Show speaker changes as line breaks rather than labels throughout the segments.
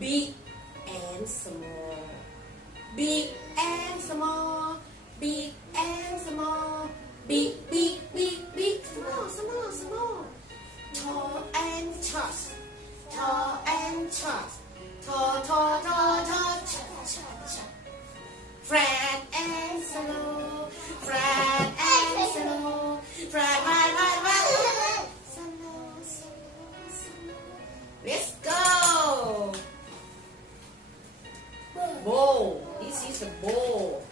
big and small. Big and small. Big and small. Big big big big. Small small small. Tall and short tall and short is a bowl.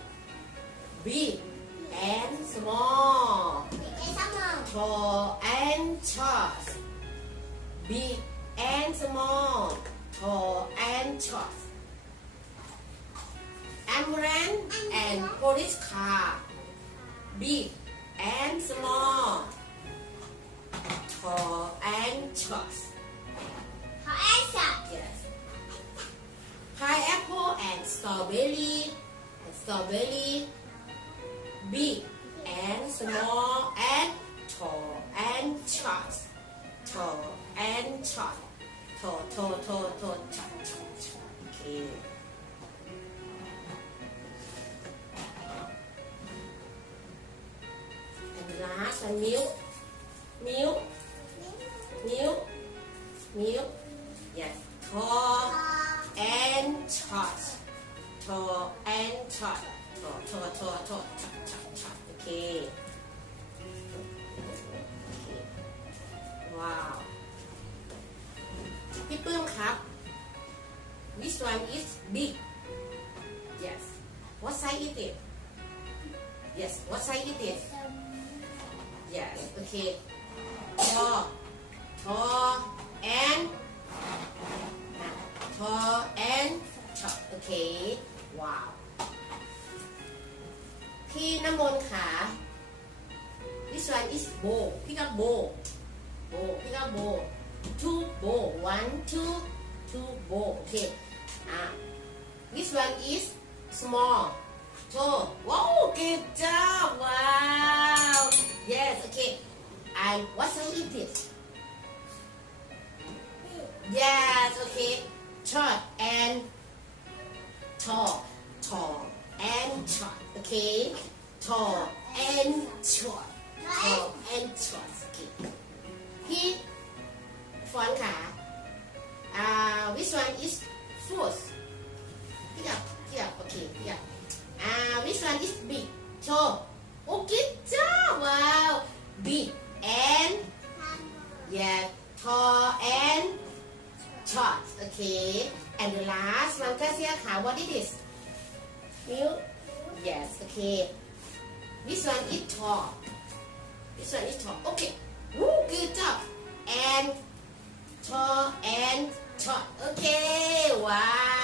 Big and small. Tall and short. Big and small. Tall and short. Ambulance and police car. Big and small. Tall and short and strawberry and strawberry big and small and tall and short tall and short tall tall tall tall short short short okay. And last one milk milk milk milk yes tall and short tall and short tall tall tall tall short short short okay Okay. ว้าว พี่ปื้มครับ This one is big yes what size is it yes what size is it yes okay tall tall พี่น้ำมนต์ขา This one is bow pick up bow bow pick up bow two bow one two two bow okay ah this one is small so wow good job wow yes okay I what size is it yes okay short and tall tall and. Okay? Tall and trot. Tall and trot. Okay. He, Fuanka. Uh, which one is fourth? Pick up. Okay, pick up. Uh, which one is big? Tall. Okay, job. Wow. Big and yeah, tall and short. Okay. And the last one, Kasia, what it is? You yes okay. This one is tall. This one is tall. Okay. Woo, good job. And tall and short okay wow